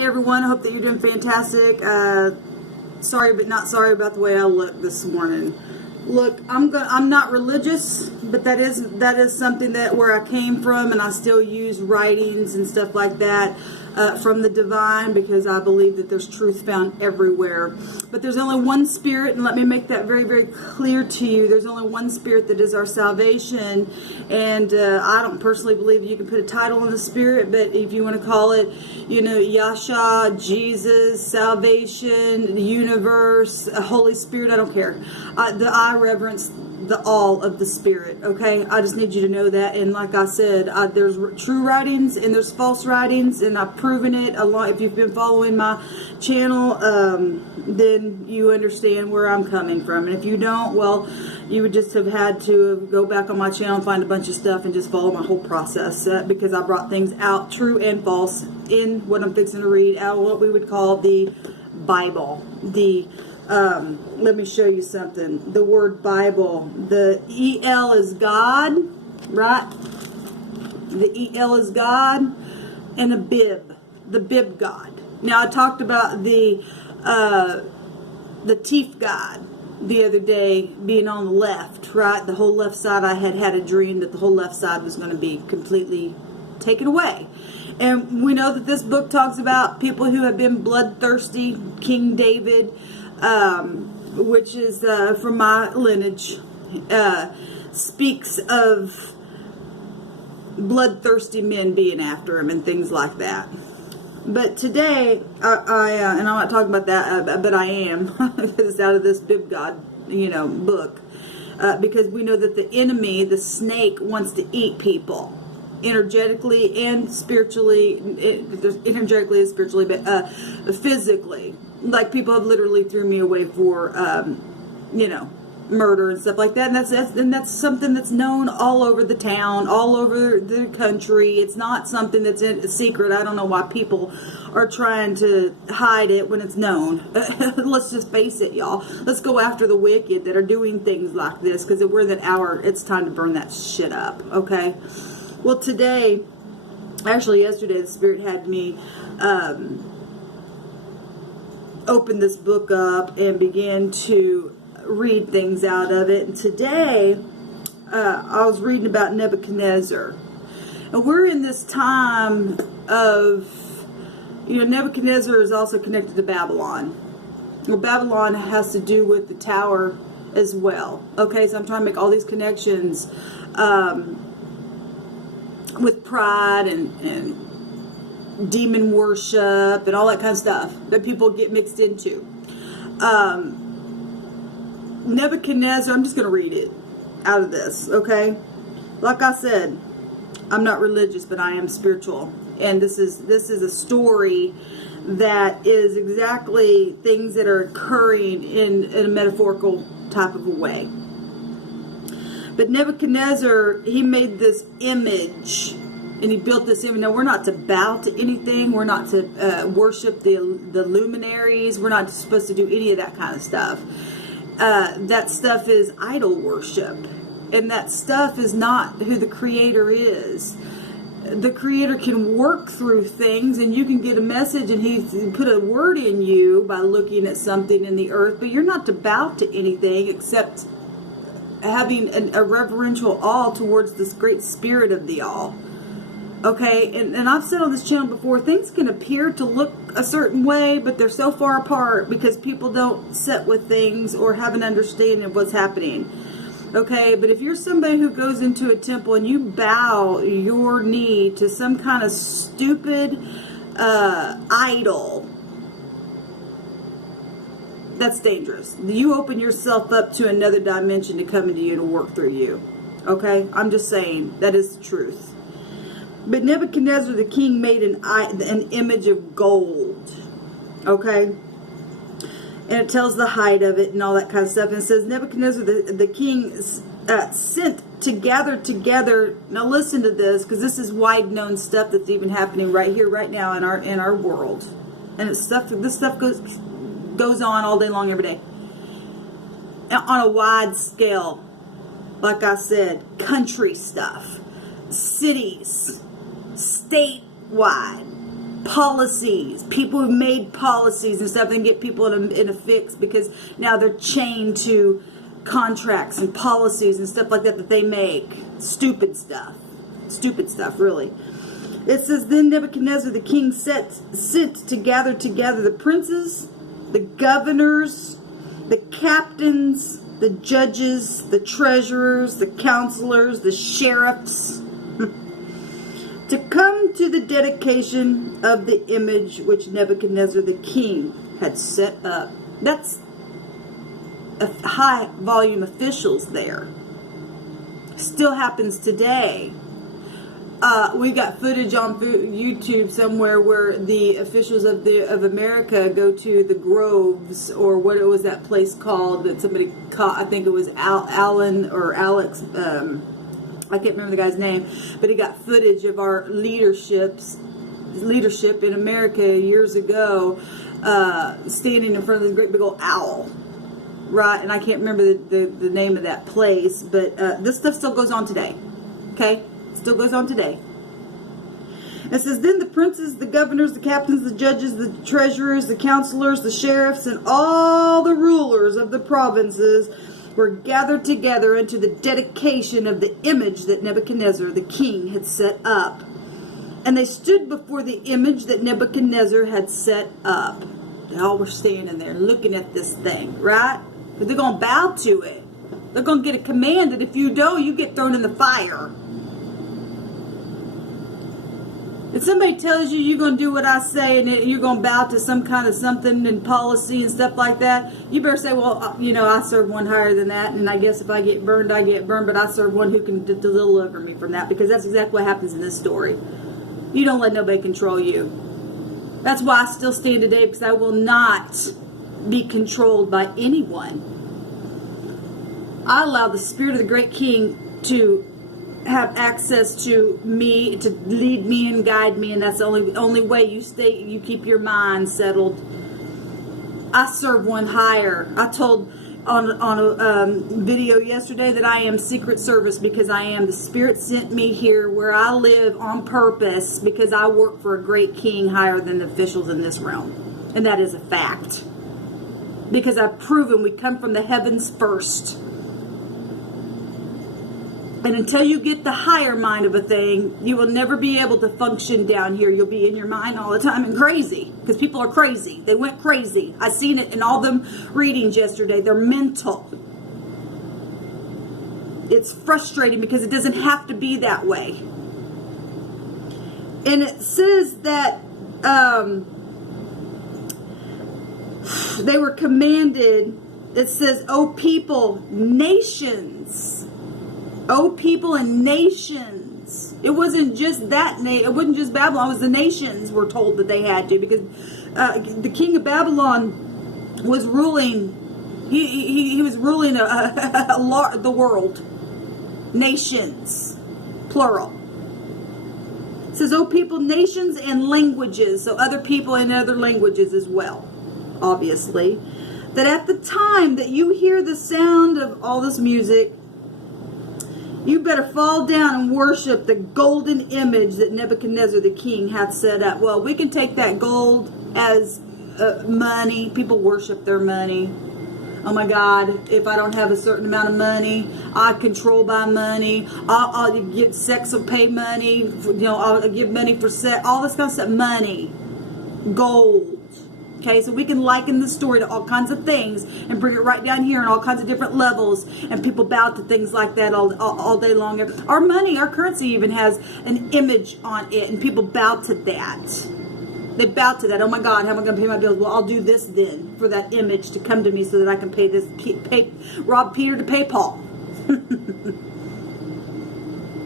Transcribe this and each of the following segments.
Hey everyone, I hope that you're doing fantastic. Sorry but not sorry about the way I look this morning. Look, I'm not religious, but that is something that where I came from, and I still use writings and stuff like that from the divine, because I believe that there's truth found everywhere. But there's only one spirit, and let me make that very, very clear to you. There's only one spirit that is our salvation, and I don't personally believe you can put a title on the spirit, but if you want to call it, Yasha, Jesus, salvation, the universe, Holy Spirit, I don't care. I reverence the all of the spirit, okay? I just need you to know that. And like I said, there's true writings and there's false writings, and I've proven it a lot. If you've been following my channel, then you understand where I'm coming from. And if you don't, well, you would just have had to go back on my channel and find a bunch of stuff and just follow my whole process, because I brought things out, true and false, in what I'm fixing to read out of what we would call the Bible. Let me show you something. The word Bible, the E-L is God, right? The E-L is God, and a bib, the bib God. Now, I talked about the teeth God the other day being on the left, right? The whole left side, I had a dream that the whole left side was going to be completely taken away. And we know that this book talks about people who have been bloodthirsty. King David, which is from my lineage, speaks of bloodthirsty men being after him and things like that. But today, and I'm not talking about that, but I am, because it's out of this Bib God, book, because we know that the enemy, the snake, wants to eat people, energetically and spiritually, but physically. Like, people have literally threw me away for, murder and stuff like that. And that's something that's known all over the town, all over the country. It's not something that's a secret. I don't know why people are trying to hide it when it's known. Let's just face it, y'all. Let's go after the wicked that are doing things like this, because we're that hour. It's time to burn that shit up, okay? Well, today, actually yesterday, the Spirit had me open this book up and begin to read things out of it. And today, I was reading about Nebuchadnezzar. And we're in this time of, Nebuchadnezzar is also connected to Babylon. Well, Babylon has to do with the tower as well. Okay, so I'm trying to make all these connections with pride and demon worship and all that kind of stuff that people get mixed into. Nebuchadnezzar, I'm just going to read it out of this, okay? Like I said, I'm not religious, but I am spiritual. And this is a story that is exactly things that are occurring in a metaphorical type of a way. But Nebuchadnezzar, he made this image, and he built this image. Now, we're not to bow to anything. We're not to worship the luminaries. We're not supposed to do any of that kind of stuff. That stuff is idol worship. And that stuff is not who the Creator is. The Creator can work through things, and you can get a message, and He put a word in you by looking at something in the earth. But you're not to bow to anything except having a reverential awe towards this great spirit of the all. Okay, and I've said on this channel before, things can appear to look a certain way, but they're so far apart because people don't sit with things or have an understanding of what's happening. Okay, but if you're somebody who goes into a temple and you bow your knee to some kind of stupid idol, that's dangerous. You open yourself up to another dimension to come into you to work through you. Okay, I'm just saying, that is the truth. But Nebuchadnezzar the king made an image of gold, okay? And it tells the height of it and all that kind of stuff. And it says Nebuchadnezzar the king sent to gather together. Now listen to this, because this is wide known stuff that's even happening right here, right now in our world. And this stuff goes on all day long, every day, on a wide scale. Like I said, country stuff, cities, statewide, policies. People who made policies and stuff and get people in a fix because now they're chained to contracts and policies and stuff like that that they make. Stupid stuff. Stupid stuff, really. It says, then Nebuchadnezzar the king sent to gather together the princes, the governors, the captains, the judges, the treasurers, the counselors, the sheriffs, to come to the dedication of the image which Nebuchadnezzar the king had set up. That's a high volume officials there. Still happens today. We got footage on YouTube somewhere where the officials of America go to the groves, or what it was that place called that somebody caught. I think it was Alan or Alex. I can't remember the guy's name, but he got footage of our leadership in America years ago, standing in front of this great big old owl. Right, and I can't remember the name of that place, but this stuff still goes on today. Okay? Still goes on today. It says, then the princes, the governors, the captains, the judges, the treasurers, the counselors, the sheriffs, and all the rulers of the provinces were gathered together into the dedication of the image that Nebuchadnezzar the king had set up. And they stood before the image that Nebuchadnezzar had set up. They all were standing there looking at this thing, right? But they're going to bow to it. They're going to get a command that if you don't, you get thrown in the fire. If somebody tells you you're going to do what I say and you're going to bow to some kind of something and policy and stuff like that, you better say, well, you know, I serve one higher than that, and I guess if I get burned, I get burned, but I serve one who can deliver me from that, because that's exactly what happens in this story. You don't let nobody control you. That's why I still stand today, because I will not be controlled by anyone. I allow the Spirit of the Great King to have access to me, to lead me and guide me, and that's the only way you keep your mind settled. I serve one higher. I told on a video yesterday that I am Secret Service, because I am. The Spirit sent me here where I live on purpose, because I work for a great king higher than the officials in this realm, and that is a fact, because I've proven we come from the heavens first. And until you get the higher mind of a thing, you will never be able to function down here. You'll be in your mind all the time and crazy. Because people are crazy. They went crazy. I seen it in all them readings yesterday. They're mental. It's frustrating because it doesn't have to be that way. And it says that they were commanded. It says, "O people, nations." Oh, people and nations. It wasn't just that. It wasn't just Babylon. It was the nations were told that they had to, because the king of Babylon was ruling. He was ruling the world. Nations, plural. It says, "Oh, people, nations, and languages." So other people in other languages as well, obviously. That at the time that you hear the sound of all this music, you better fall down and worship the golden image that Nebuchadnezzar the king hath set up. Well, we can take that gold as money. People worship their money. Oh my God, if I don't have a certain amount of money, I control by money. I'll get sex will pay money. I'll give money for sex. All this kind of stuff. Money. Gold. Okay, so we can liken the story to all kinds of things and bring it right down here on all kinds of different levels, and people bow to things like that all day long. Our money, our currency even has an image on it, and people bow to that. They bow to that. Oh my God, how am I going to pay my bills? Well, I'll do this then for that image to come to me so that I can rob Peter to pay Paul.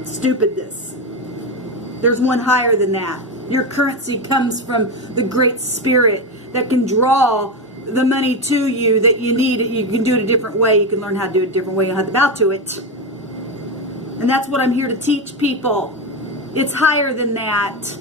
Stupidness. There's one higher than that. Your currency comes from the Great Spirit that can draw the money to you that you need. You can do it a different way. You can learn how to do it a different way. You don't have to bow to it. And that's what I'm here to teach people. It's higher than that.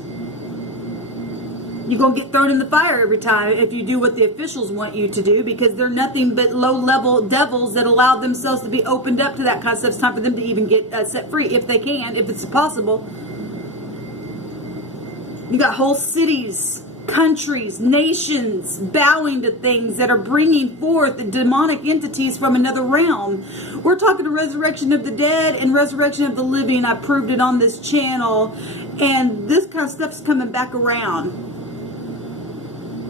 You're going to get thrown in the fire every time if you do what the officials want you to do, because they're nothing but low-level devils that allow themselves to be opened up to that kind of stuff. It's time for them to even get set free, if they can, if it's possible. You got whole cities, countries, nations bowing to things that are bringing forth the demonic entities from another realm. We're talking the resurrection of the dead and resurrection of the living. I proved it on this channel. And this kind of stuff's coming back around.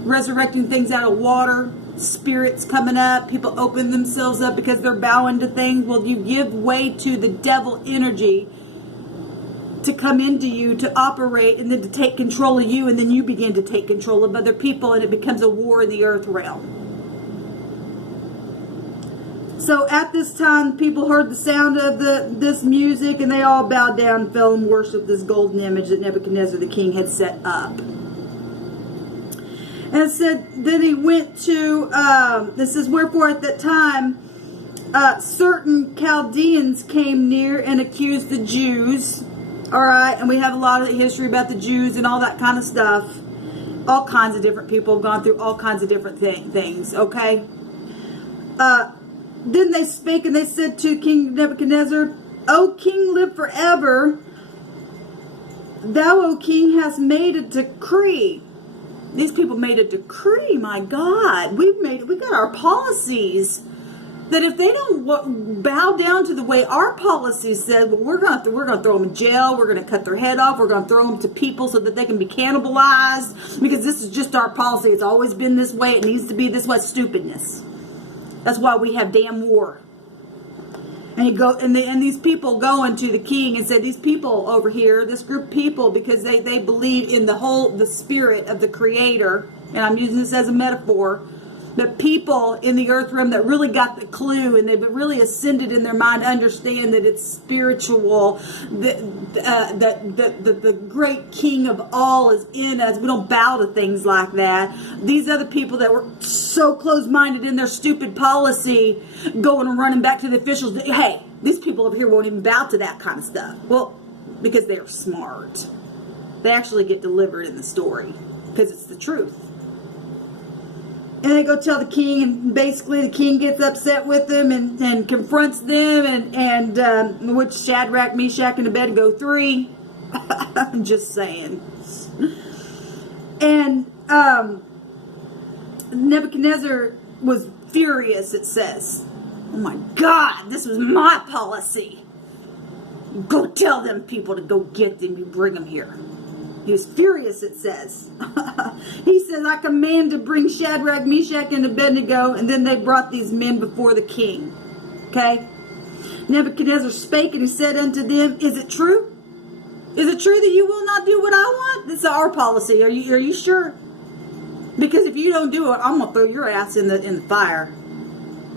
Resurrecting things out of water, spirits coming up, people open themselves up because they're bowing to things. Well, you give way to the devil energy to come into you, to operate, and then to take control of you, and then you begin to take control of other people, and it becomes a war in the earth realm. So at this time, people heard the sound of this music, and they all bowed down and fell and worshipped this golden image that Nebuchadnezzar the king had set up. And it said, then he went to, this says, wherefore at that time, certain Chaldeans came near and accused the Jews. All right, and we have a lot of history about the Jews and all that kind of stuff. All kinds of different people have gone through all kinds of different things, okay? Then they spake and they said to King Nebuchadnezzar, O king, live forever. Thou, O king, hast made a decree. These people made a decree, my God. We got our policies. That if they don't bow down to the way our policy says, well, we're going to throw them in jail. We're going to cut their head off. We're going to throw them to people so that they can be cannibalized. Because this is just our policy. It's always been this way. It needs to be this way. Stupidness. That's why we have damn war. And you go, and these people go into the king and said, these people over here, this group of people, because they believe in the spirit of the Creator. And I'm using this as a metaphor. But people in the earth realm that really got the clue and they've really ascended in their mind understand that it's spiritual, that the great king of all is in us. We don't bow to things like that. These other people that were so close-minded in their stupid policy going and running back to the officials. Hey, these people over here won't even bow to that kind of stuff. Well, because they are smart. They actually get delivered in the story because it's the truth. And they go tell the king, and basically the king gets upset with them and confronts them, and which Shadrach, Meshach, and Abednego 3. I'm just saying. And Nebuchadnezzar was furious, it says. Oh my God, this was my policy. Go tell them people to go get them, you bring them here. He was furious, it says. He says, I command to bring Shadrach, Meshach, and Abednego. And then they brought these men before the king. Okay? Nebuchadnezzar spake and he said unto them, Is it true? Is it true that you will not do what I want? This is our policy. Are you sure? Because if you don't do it, I'm going to throw your ass in the fire.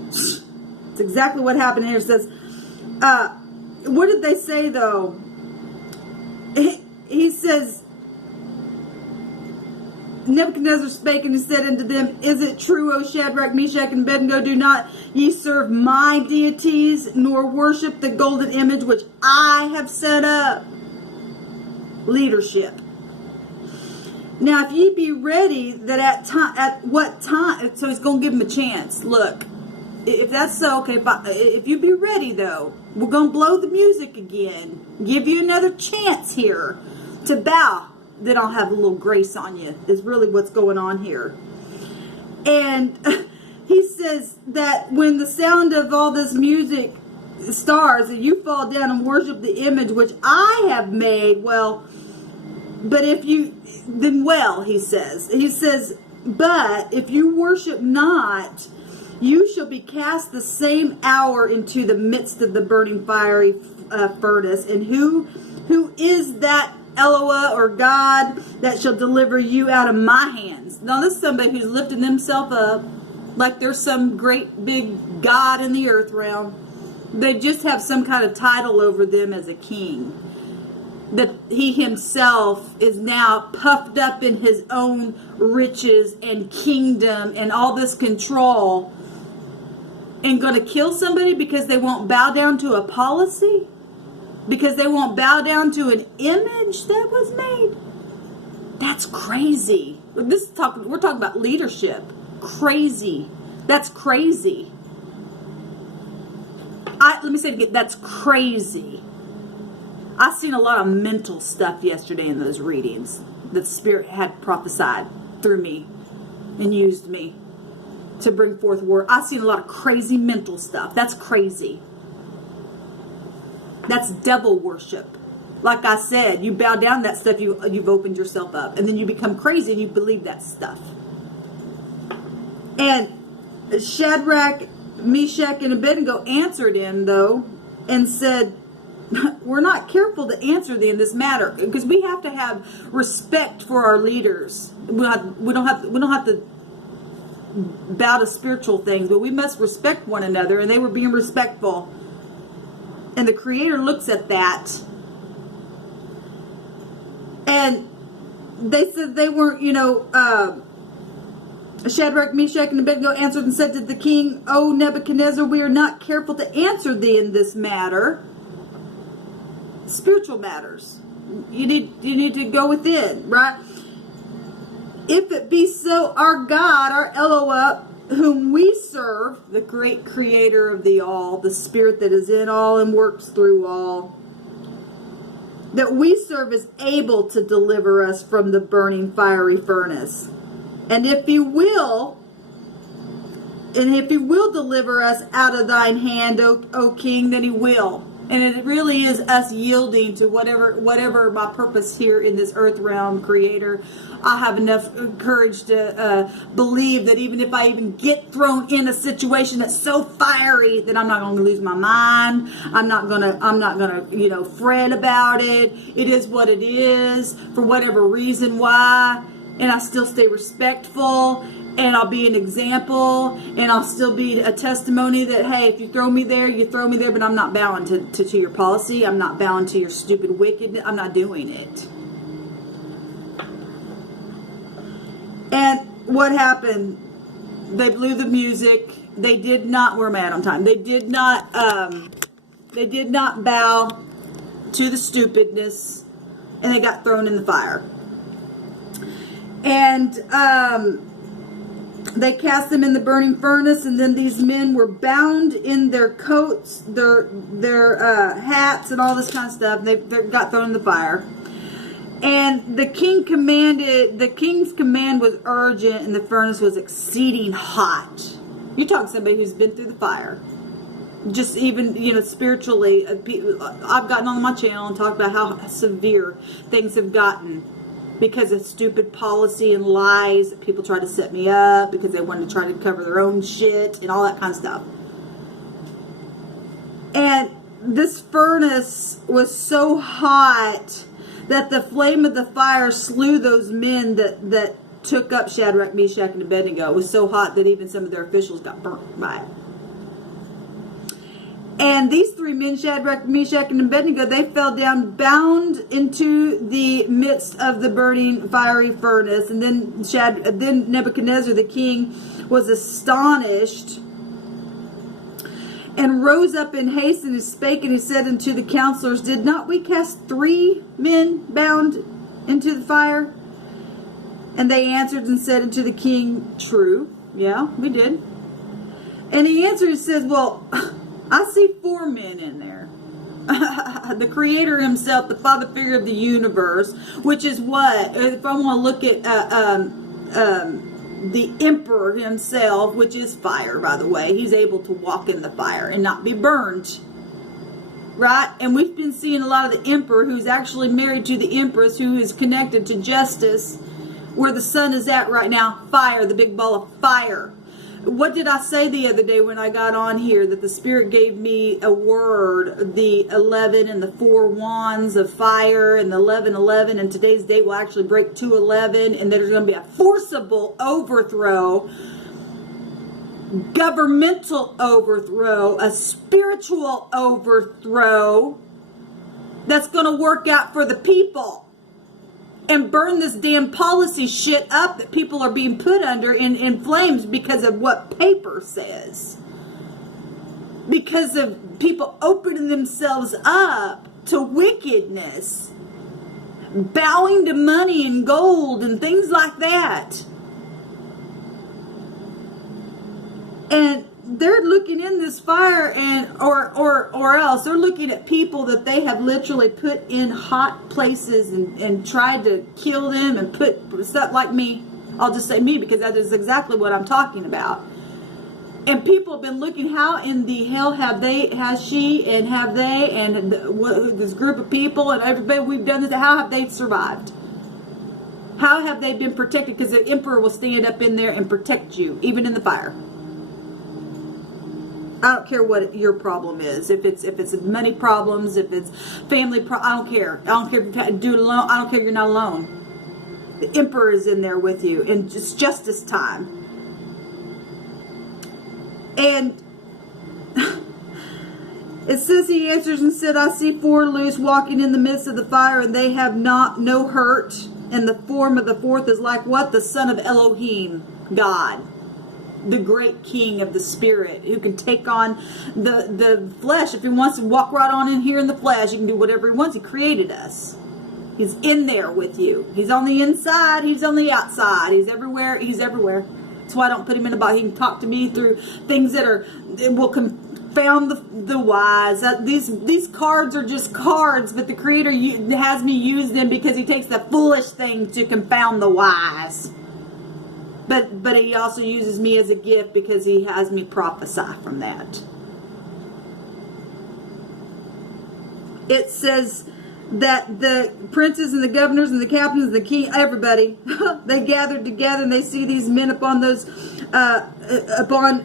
It's exactly what happened here. It says, what did they say though? He says, Nebuchadnezzar spake and he said unto them, Is it true, O Shadrach, Meshach, and Abednego, do not ye serve my deities, nor worship the golden image which I have set up? Leadership. Now, if ye be ready, that at what time? So he's going to give them a chance. Look, if that's so, okay. If you be ready, though, we're going to blow the music again. Give you another chance here to bow. Then I'll have a little grace on you, is really what's going on here. And he says that when the sound of all this music starts and you fall down and worship the image which I have made, well, but if you, then well, he says, but if you worship not, you shall be cast the same hour into the midst of the burning fiery furnace. And who is that Eloah or God that shall deliver you out of my hands? Now this is somebody who's lifting themselves up like there's some great big God in the earth realm. They just have some kind of title over them as a king. That he himself is now puffed up in his own riches and kingdom and all this control, and going to kill somebody because they won't bow down to a policy? Because they won't bow down to an image that was made? That's crazy. We're talking about leadership. Crazy. That's crazy. Let me say it again. That's crazy. I seen a lot of mental stuff yesterday in those readings. that the Spirit had prophesied through me and used me to bring forth word. I've seen a lot of crazy mental stuff. That's crazy. That's devil worship. Like I said, you bow down to that stuff, you've opened yourself up. And then you become crazy and you believe that stuff. And Shadrach, Meshach, and Abednego answered him, though, and said, we're not careful to answer thee in this matter, because we have to have respect for our leaders. We don't have to bow to spiritual things, but we must respect one another, and they were being respectful. And the Creator looks at that, and they said they weren't, Shadrach, Meshach, and Abednego answered and said to the king, O Nebuchadnezzar, we are not careful to answer thee in this matter. Spiritual matters. You need to go within, right? If it be so, our God, our Eloah, whom we serve, the great creator of the all, the Spirit that is in all and works through all, that we serve is able to deliver us from the burning fiery furnace. And if he will deliver us out of thine hand, O king, then he will. And it really is us yielding to whatever my purpose here in this earth realm, Creator. I have enough courage to believe that even if I even get thrown in a situation that's so fiery, that I'm not going to lose my mind. I'm not gonna fret about it. It is what it is for whatever reason why, and I still stay respectful. And I'll be an example, and I'll still be a testimony that, hey, if you throw me there, you throw me there, but I'm not bowing to your policy. I'm not bowing to your stupid wickedness. I'm not doing it. And what happened? They blew the music. They did not, where am I at on time? They did not bow to the stupidness, and they got thrown in the fire. And, they cast them in the burning furnace, and then these men were bound in their coats, their hats, and all this kind of stuff. They got thrown in the fire. And the king's command was urgent, and the furnace was exceeding hot. You're talking to somebody who's been through the fire. Just even, spiritually, I've gotten on my channel and talked about how severe things have gotten because of stupid policy and lies that people try to set me up because they wanted to try to cover their own shit and all that kind of stuff. And this furnace was so hot that the flame of the fire slew those men that took up Shadrach, Meshach, and Abednego. It was so hot that even some of their officials got burnt by it. And these three men, Shadrach, Meshach, and Abednego, they fell down bound into the midst of the burning fiery furnace. And then Nebuchadnezzar, the king, was astonished and rose up in haste, and he spake, and he said unto the counselors, did not we cast 3 men bound into the fire? And they answered and said unto the king, true. Yeah, we did. And he answered and says, well, I see 4 men in there. The Creator himself, the father figure of the universe, which is what? If I want to look at the emperor himself, which is fire, by the way, he's able to walk in the fire and not be burned. Right? And we've been seeing a lot of the emperor who's actually married to the empress, who is connected to justice, where the sun is at right now. Fire, the big ball of fire. What did I say the other day when I got on here? That the Spirit gave me a word, the 11 and the 4 wands of fire, and the 11:11, and today's date will actually break 2:11, and there's going to be a forcible overthrow, governmental overthrow, a spiritual overthrow that's going to work out for the people. And burn this damn policy shit up that people are being put under in flames because of what paper says. Because of people opening themselves up to wickedness. Bowing to money and gold and things like that. And they're looking in this fire, and or else they're looking at people that they have literally put in hot places and tried to kill them and put stuff like me. I'll just say me because that is exactly what I'm talking about. And people have been looking, how in the hell has she and this group of people and everybody we've done this, how have they survived? How have they been protected? Because the emperor will stand up in there and protect you, even in the fire. I don't care what your problem is. If it's money problems, if it's family I don't care. I don't care if you do it alone. I don't care if you're not alone. The emperor is in there with you, and it's justice time. And it says he answers and said, I see 4 loose walking in the midst of the fire, and they have no hurt. And the form of the 4th is like what? The son of Elohim, God, the great king of the spirit, who can take on the flesh. If he wants to walk right on in here in the flesh, he can do whatever he wants. He created us. He's in there with you. He's on the inside. He's on the outside. He's everywhere. He's everywhere. That's why I don't put him in a box. He can talk to me through things that will confound the wise. These cards are just cards, but the Creator has me use them because He takes the foolish thing to confound the wise. But He also uses me as a gift because He has me prophesy from that. It says that the princes and the governors and the captains and the king, everybody, they gathered together, and they see these men upon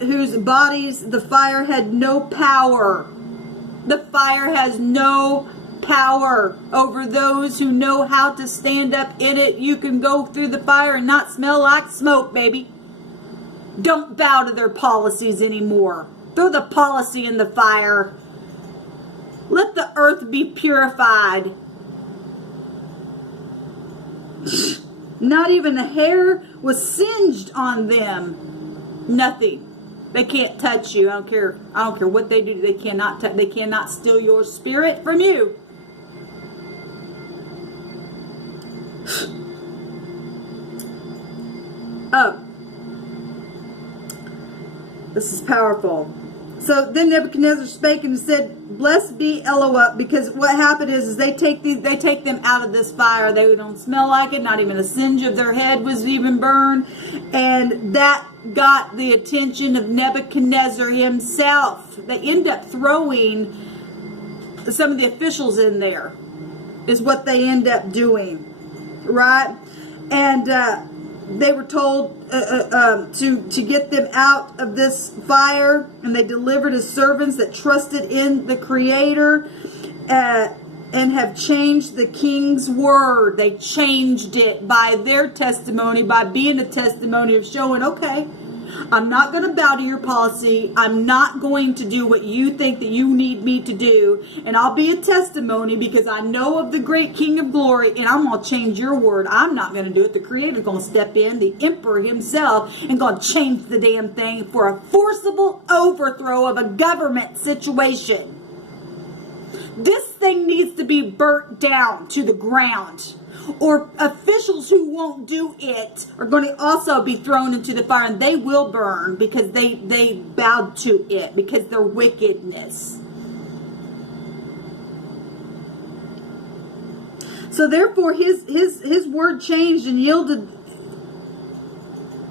whose bodies the fire had no power. The fire has no power over those who know how to stand up in it. You can go through the fire and not smell like smoke, baby. Don't bow to their policies anymore. Throw the policy in the fire. Let the earth be purified. Not even a hair was singed on them. Nothing. They can't touch you. I don't care what they do. They cannot steal your spirit from you. Oh. This is powerful. So then Nebuchadnezzar spake and said, Blessed be Eloah, because what happened is they take them out of this fire. They don't smell like it. Not even a singe of their head was even burned. And that got the attention of Nebuchadnezzar himself. They end up throwing some of the officials in there, is what they end up doing. Right? And they were told to get them out of this fire, and they delivered as servants that trusted in the Creator and have changed the king's word. They changed it by their testimony, by being a testimony of showing, okay, I'm not going to bow to your policy. I'm not going to do what you think that you need me to do. And I'll be a testimony because I know of the great King of Glory, and I'm going to change your word. I'm not going to do it. The Creator's going to step in, the Emperor himself, and going to change the damn thing for a forcible overthrow of a government situation. This thing needs to be burnt down to the ground. Or officials who won't do it are going to also be thrown into the fire, and they will burn because they bowed to it, because their wickedness. So therefore his word changed and yielded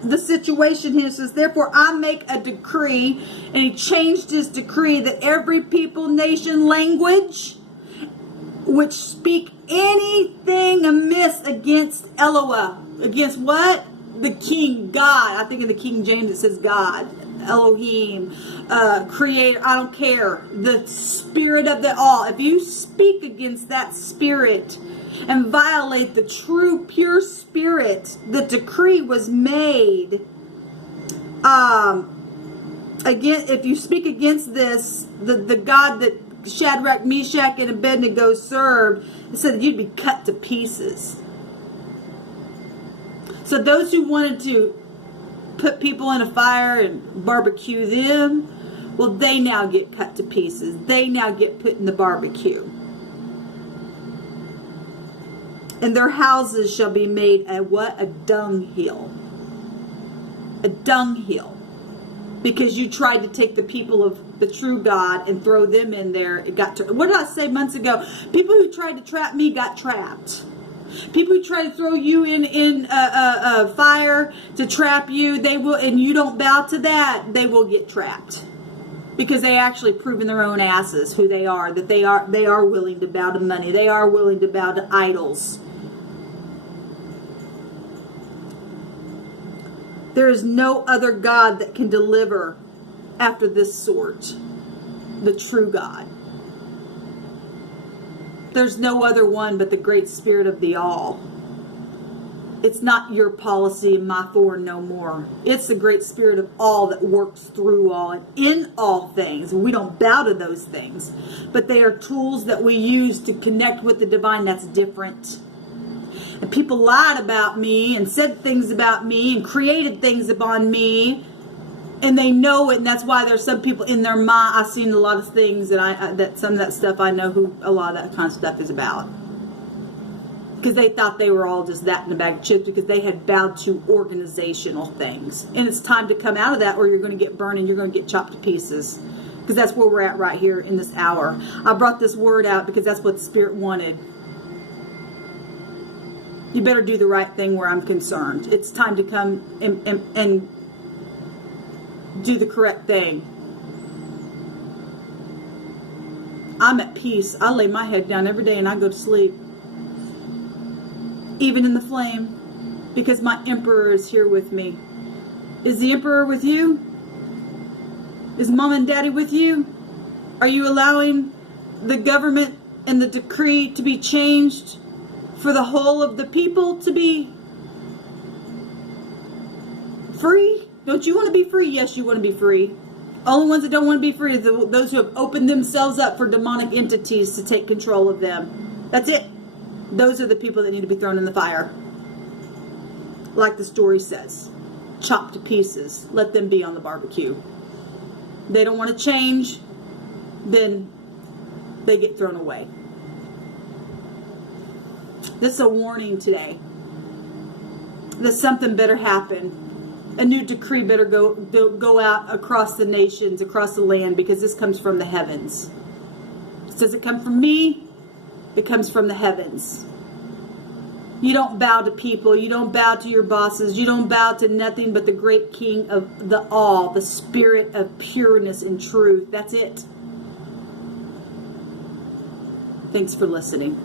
the situation here. Says, therefore I make a decree, and he changed his decree, that every people, nation, language which speak anything amiss against Eloah. Against what? The King, God. I think in the King James it says God. Elohim. Creator. I don't care. The spirit of the all. If you speak against that spirit and violate the true, pure spirit, the decree was made. Again, if you speak against this, the God that Shadrach, Meshach, and Abednego served, it said that you'd be cut to pieces. So those who wanted to put people in a fire and barbecue them, well, they now get cut to pieces. They now get put in the barbecue. And their houses shall be made a what? A dunghill. A dunghill. Because you tried to take the people of the true God and throw them in there. It got to, what did I say months ago? People who tried to trap me got trapped. People who try to throw you in fire to trap you, they will, and you don't bow to that, they will get trapped. Because they actually prove in their own asses who they are, that they are willing to bow to money. They are willing to bow to idols. There is no other God that can deliver after this sort. The true God. There's no other one but the great Spirit of the All. It's not your policy and my thorn no more. It's the great Spirit of all that works through all and in all things. We don't bow to those things. But they are tools that we use to connect with the divine. That's different. And people lied about me and said things about me and created things upon me. And they know it, and that's why there's some people in their mind. I've seen a lot of things that some of that stuff I know who a lot of that kind of stuff is about. Because they thought they were all just that in a bag of chips because they had bowed to organizational things. And it's time to come out of that or you're going to get burned and you're going to get chopped to pieces. Because that's where we're at right here in this hour. I brought this word out because that's what the Spirit wanted. You better do the right thing where I'm concerned. It's time to come and do the correct thing. I'm at peace. I lay my head down every day and I go to sleep. Even in the flame. Because my Emperor is here with me. Is the Emperor with you? Is Mom and Daddy with you? Are you allowing the government and the decree to be changed for the whole of the people to be free? Don't you want to be free? Yes, you want to be free. Only ones that don't want to be free are those who have opened themselves up for demonic entities to take control of them. That's it. Those are the people that need to be thrown in the fire. Like the story says. Chopped to pieces. Let them be on the barbecue. They don't want to change, then they get thrown away. This is a warning today. That something better happen. A new decree better go out across the nations, across the land, because this comes from the heavens. It doesn't come from me. It comes from the heavens. You don't bow to people. You don't bow to your bosses. You don't bow to nothing but the great King of the all, the Spirit of pureness and truth. That's it. Thanks for listening.